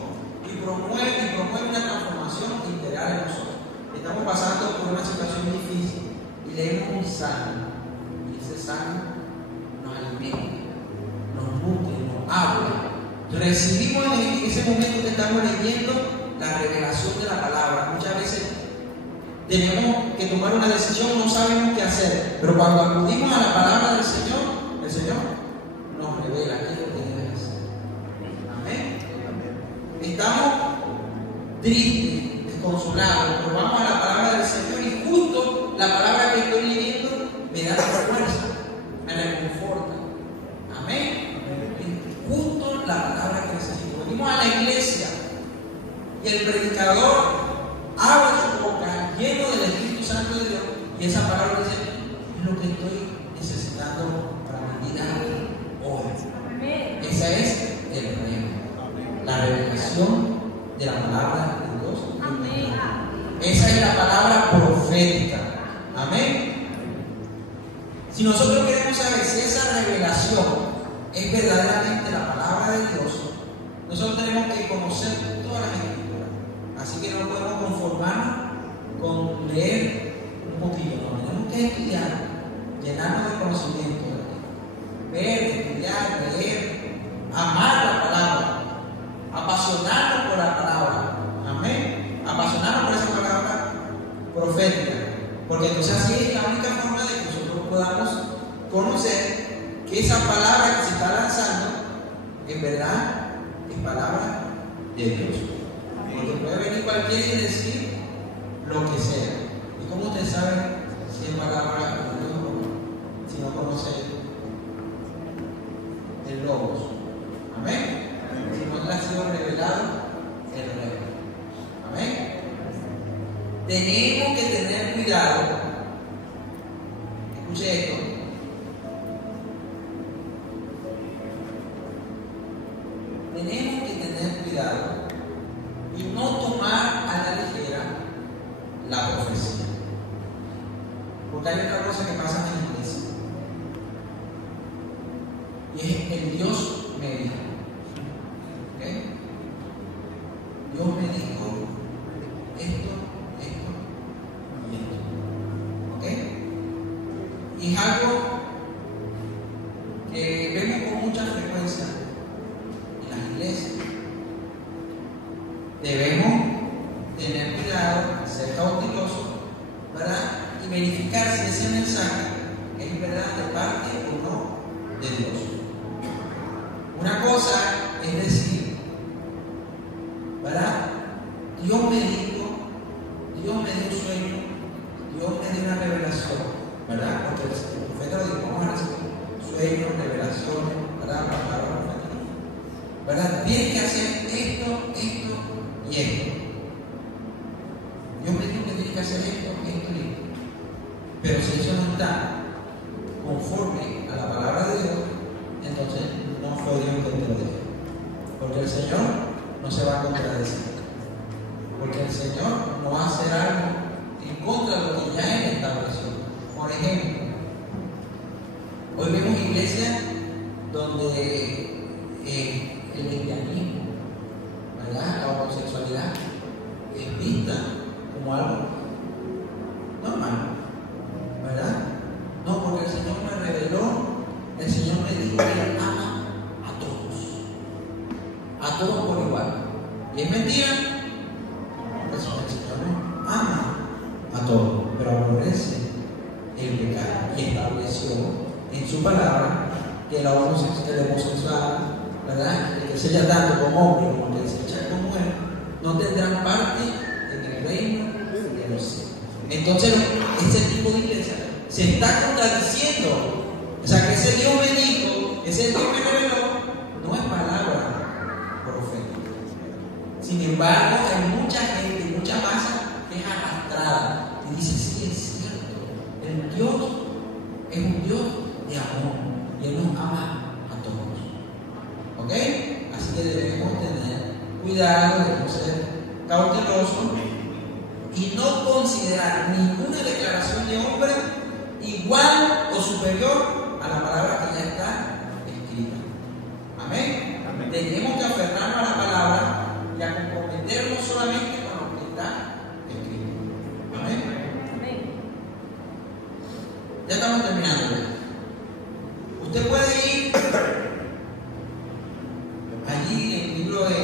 y promueve una transformación integral en nosotros. Estamos pasando por una situación difícil y leemos un salmo, y ese salmo nos alimenta, nos nutre, nos habla. Recibimos en ese momento que estamos leyendo la revelación de la palabra. Muchas veces tenemos que tomar una decisión, no sabemos qué hacer, pero cuando acudimos a la palabra del Señor, el Señor nos revela qué es lo que debe hacer. Amén. Estamos tristes, desconsolados, pero vamos a la palabra del Señor y justo la palabra que estoy leyendo me da fuerza, me reconforta. Amén. Justo la palabra que necesito. Venimos a la iglesia y el predicador abre su boca lleno del Espíritu Santo de Dios y esa palabra dice: es lo que estoy necesitando para mi vida hoy. Esa es el rema, la revelación de la palabra de Dios. Amén. Esa es la palabra profética. Amén. Si nosotros queremos saber si esa revelación es verdaderamente la palabra de Dios, nosotros tenemos que conocer todas las escrituras. Así que no podemos conformarnos con leer un poquito, no, tenemos que estudiar, llenarnos de conocimiento, ver, estudiar, leer, amar la palabra, apasionarnos por la palabra. Amén. Apasionarnos por esa palabra profética, porque entonces así es la única forma de que nosotros podamos conocer que esa palabra que se está lanzando en verdad es palabra de Dios. Porque puede venir cualquiera y decir lo que sea. ¿Y cómo usted sabe si es palabra de Dios o no? Si no conoce el logos. Amén. Si no le ha sido revelado el rey. Amén. Tenemos que tener cuidado. Escuche esto. Tenemos que tener cuidado y no tomar a la ligera la profecía. Porque hay otra cosa que pasa en la iglesia. Y es el Dios me dijo. ¿Okay? Dios me dijo esto y esto. ¿Ok? Y es algo que vemos con mucha frecuencia en las iglesias. Debemos tener cuidado, ser cautelosos, ¿verdad? Y verificar si ese mensaje es verdad de parte o no de Dios. Una cosa es decir, ¿verdad? Dios me dijo, Dios me dio un sueño, Dios me dio una revelación, ¿verdad? Porque el profeta lo dijo: vamos a recibir sueños, revelaciones, ¿verdad? Palabras proféticas, ¿verdad? Tienes que hacer esto y esto. Dios me dijo que tienes que hacer esto y esto. Pero si eso no está conforme a la palabra de Dios, entonces no fue Dios que te lo dijo. Porque el Señor no se va a contradecir. Porque el Señor no va a hacer algo en contra de lo que ya Él estableció. Por ejemplo, hoy vemos iglesias donde el lesbianismo, ¿verdad?, la homosexualidad es vista como algo normal. ¿Y es mentira? Pues el Señor ama a todos, pero aborrece el pecado. Y estableció en su palabra que el homosexual, ¿verdad?, el que se echa tanto como hombre como el que se echa como mujer, no tendrán parte en el reino de los cielos. Entonces, ese tipo de iglesia se está contradiciendo. O sea, que ese Dios me dijo, ese Dios me reveló, no es palabra profética. Sin embargo, hay mucha gente, mucha masa que es arrastrada y dice: sí, es cierto, el Dios es un Dios de amor y Él nos ama a todos. ¿Ok? Así que debemos tener cuidado, debemos ser cautelosos y no considerar ninguna declaración de hombre igual o superior a la palabra que ya está escrita. Amén. Amén. Tenemos que aferrarnos a la palabra y a comprometernos solamente con lo que está escrito. Amén. Amén. Ya estamos terminando. Usted puede ir allí en el libro de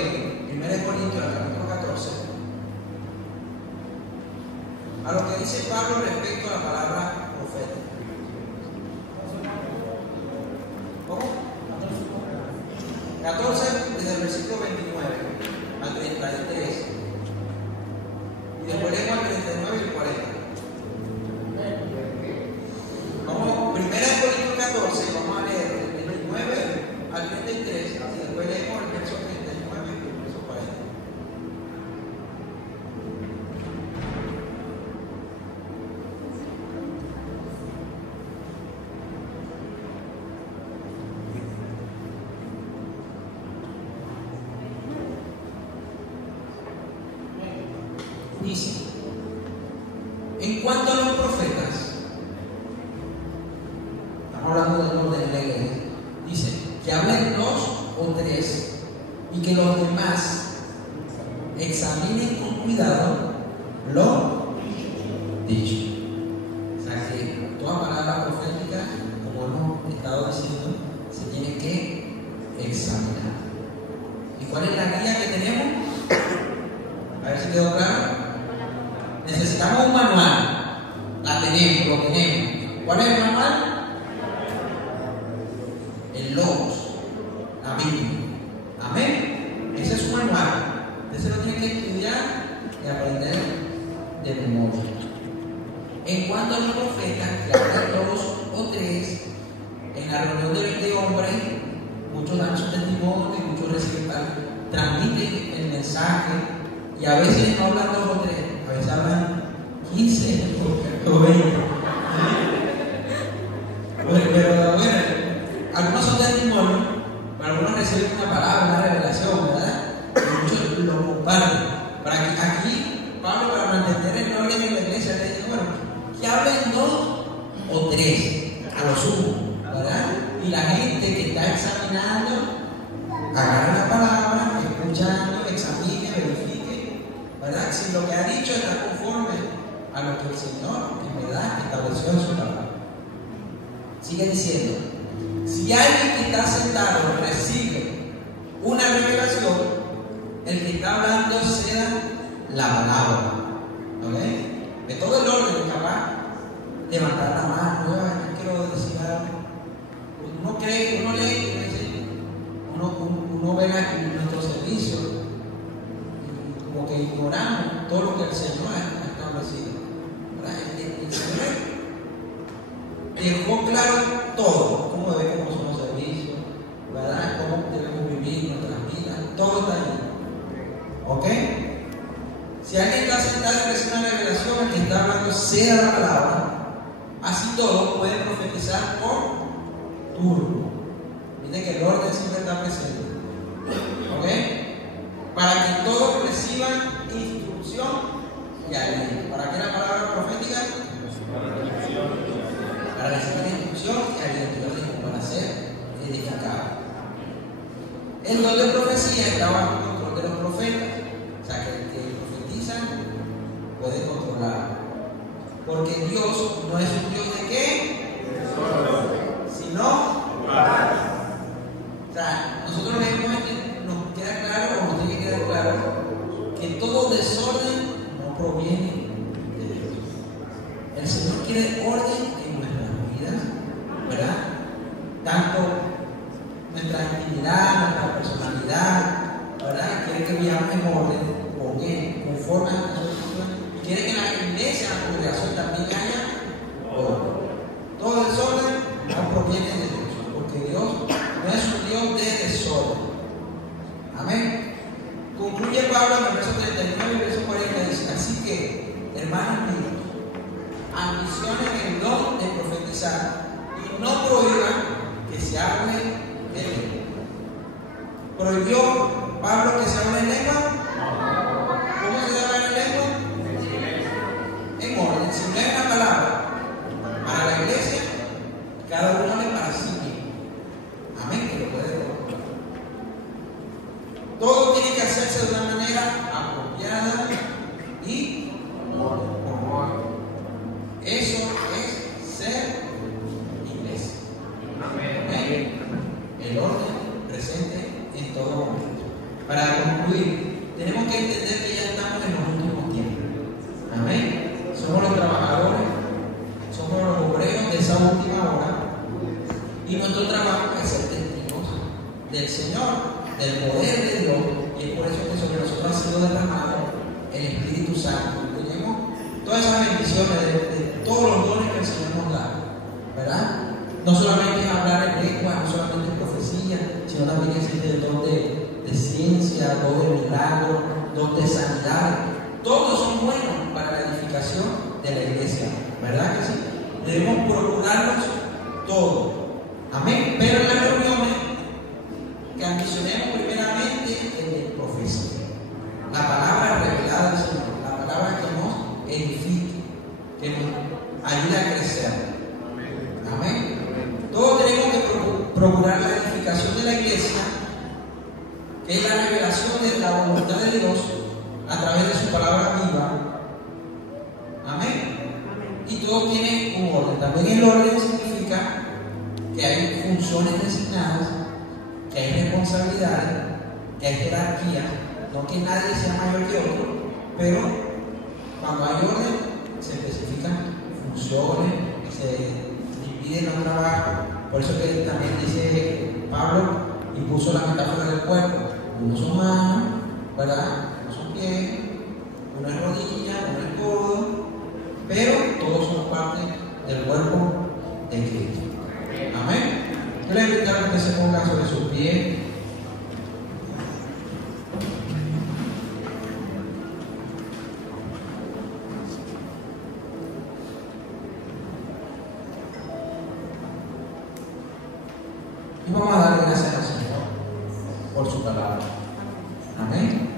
1 Corintios, capítulo 14, a lo que dice Pablo respecto a la palabra profeta. ¿Cómo? 14, desde el versículo 29 al 33. Y después leemos al 39 y el 40. Como 1 Corintios 14, vamos a leer del 29 al 33. Y después leemos el verso 39 y el verso 40. Dice: en cuanto a los profetas, estamos hablando del orden de la iglesia, dice que hablen 2 o 3 y que los demás examinen con cuidado lo dicho. O sea que toda palabra profética, como hemos estado diciendo, se tiene que examinar. ¿Y cuál es la guía que tenemos? A ver si quedó claro. Necesitamos un manual. La tenemos, lo tenemos. ¿Cuál es el manual? El Logos, la Biblia. Amén. Ese es su manual. Usted se lo tiene que estudiar y aprender de memoria. En cuanto a los profetas, que hablan 2 o 3, en la reunión de hombres, muchos dan su testimonio y muchos transmiten el mensaje, y a veces no hablan 2 o 3. A veces hablan 15 o 20. Pero bueno, algunos son testimonios, pero algunos reciben una palabra, una revelación, ¿verdad? Y muchos lo comparten. Para que aquí, Pablo, para mantener el orden en la iglesia, le dice: bueno, que hablen 2 o 3, a lo sumo, ¿verdad? Y la gente que está examinando, agarra la palabra, escuchando, examine, verifique, ¿verdad? Si lo que ha dicho está conforme a lo que el Señor en verdad estableció en su palabra. Sigue diciendo: si alguien que está sentado recibe una revelación, el que está hablando sea la palabra. ¿Ok? De todo el orden, capaz levantar la mano, yo quiero decir algo. Uno cree, uno lee, uno ve nuestro servicio y como que ignoramos todo lo que el Señor ha establecido. El Señor dejó claro todo, cómo debemos hacer los servicios, ¿verdad? Cómo debemos vivir nuestras vidas, todo está ahí. ¿Ok? Si alguien está sentado y recibe una revelación, el que está hablando sea la palabra. Así todos pueden profetizar por turno. Miren que el orden siempre está presente. ¿Ok? Para que todos reciban instrucción y aliento. ¿Para qué la palabra profética? Para recibir instrucción y aliento, para ser edificado. El don de profecía está bajo el control de los profetas. O sea, que el que profetiza puede controlar. Porque Dios no es un Dios de qué, sino o sea, nosotros leemos, nos queda claro, o nos tiene que quedar claro, con Él, conforme a las Escrituras. Y quiere que en la iglesia, en la congregación también haya orden. Todo el desorden no proviene de Dios, porque Dios no es un Dios de desorden. Amén. Concluye Pablo en el verso 39 y verso 40, dice: así que, hermanos míos, ambicionen el don de profetizar y no prohíban que se hable de lengua. ¿Prohibió Pablo que se hable en lengua? ¿Cómo se habla en lengua? En orden. Si no es una palabra para la iglesia, cada uno hable para sí mismo. Amén, que lo puede ver. Todo tiene que hacerse de una manera apropiada y orden. Eso es ser iglesia. Amén. El orden presente en todo momento. Para concluir, tenemos que entender que ya estamos en los últimos tiempos. Amén. Somos los trabajadores, somos los obreros de esa última hora. Y nuestro trabajo es ser testigos del Señor, del poder de Dios. Y es por eso que sobre nosotros ha sido derramado el Espíritu Santo. Tenemos todas esas bendiciones de todos los dones que el Señor nos da, ¿verdad? No solamente es hablar en lengua, no solamente es profecía, sino también existe el don de ciencia, don de milagro, don de sanidad. Todos son buenos para la edificación de la iglesia, ¿verdad que sí? Debemos procurarlos todos. Amén. Pero en las reuniones que ambicionemos primeramente en profecía, la palabra revelada del Señor, la palabra que nos edifique, que nos ayude a crecer. Amén. Todos tenemos que procurar la edificación de la iglesia, que es la revelación de la voluntad de Dios a través de su palabra viva. Amén. Y todo tiene un orden. También el orden significa que hay funciones designadas, que hay responsabilidades, que hay jerarquía. No que nadie sea mayor que otro, pero cuando hay orden se especifican funciones, se dividen los trabajos. Por eso que también dice Pablo y puso la metáfora del cuerpo. Uno son manos, ¿verdad? Uno son pies, uno es rodilla, uno es codo, pero todos son parte del cuerpo de Cristo. Amén. Yo le invito a que se ponga sobre sus pies. Y vamos a darle gracias al Señor por su palabra. Amén.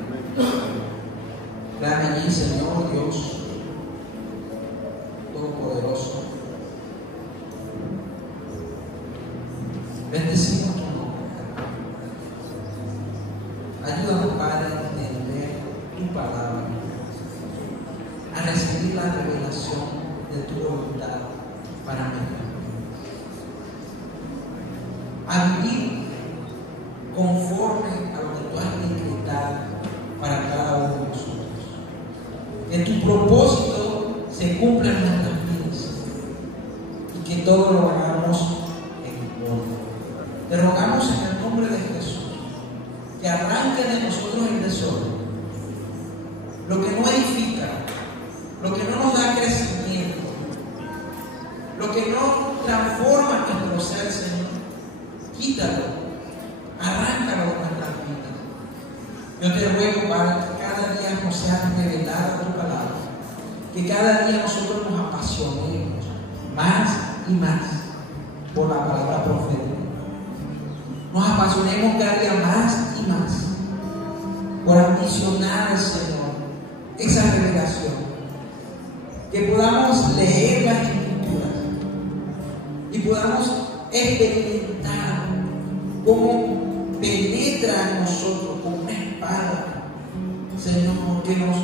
Clame allí, Señor Dios Todopoderoso. Bendecimos tu nombre. Ayúdanos, Padre, a entender tu palabra, a recibir la revelación de tu voluntad para mí, a vivir conforme a lo que tú has decretado para cada uno de nosotros. Que tu propósito se cumpla en nuestras vidas y que todo lo hagamos en orden. Te rogamos en el nombre de Jesús que arranque de nosotros el desorden, lo que no edifica, lo que no nos da crecimiento, lo que no transforma nuestro ser, Señor. Quítalo, arráncalo de nuestras vidas. Yo te ruego, Padre, que cada día nos sea revelada tu palabra, que cada día nosotros nos apasionemos más y más por la palabra profética. Nos apasionemos cada día más y más por ambicionar, Señor, esa revelación. Que podamos leer las Escrituras y podamos experimentar cómo penetra en nosotros como una espada, Señor, que nos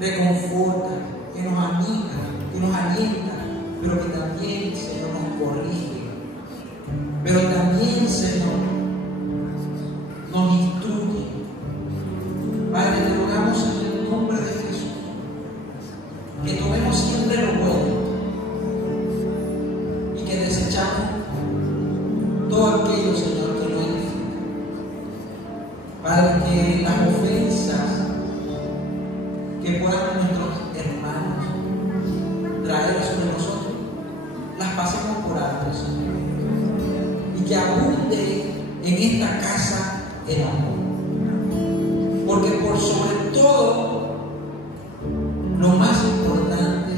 reconforta, que nos anima, que nos alienta, pero que también, Señor, nos corrige, pero también, Señor, nos instruye. Padre, te rogamos en el nombre de Jesús que tomemos siempre lo bueno y que desechamos todo aquello, Señor, que no edifica. Padre, que las ofensas que puedan nuestros hermanos traer sobre nosotros, las pasemos por alto, Señor. Y que abunde en esta casa el amor. Porque por sobre todo, lo más importante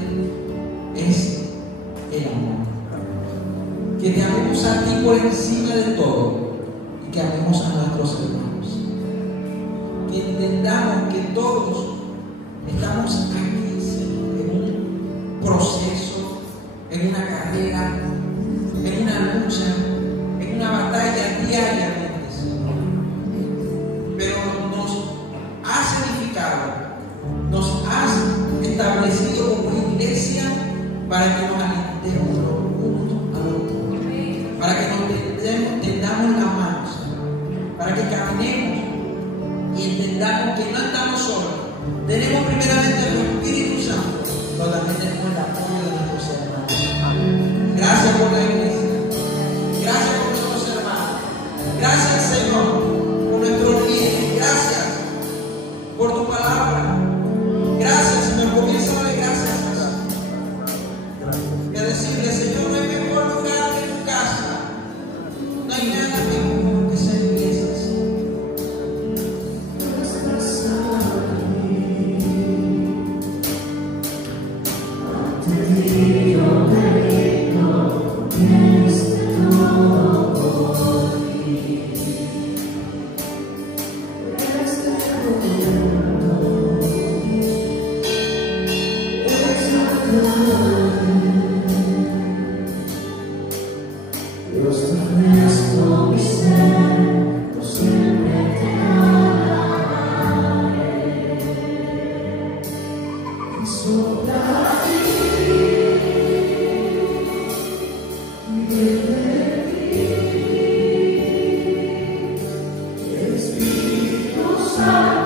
es el amor. Que te amemos a ti por encima de todo y que amemos a nuestros hermanos. Que entendamos que todos estamos aquí, Señor, en un proceso, en una carrera, en una lucha, en una batalla diariamente, Señor. Pero nos has edificado, nos has establecido como iglesia para que nos alentemos los unos a los otros, para que nos tendamos la mano, Señor, para que caminemos y entendamos que no andamos solos. Tenemos primeramente el Espíritu Santo, pero también tenemos el apoyo de nuestros hermanos. Gracias por la iglesia, gracias por nuestros hermanos, gracias, Señor, por nuestros líderes, gracias por tu palabra, gracias, Señor. Comienza a darle gracias a Dios y a decirle: Señor, no hay mejor lugar que tu casa, no hay nada mejor que ser iglesia. Son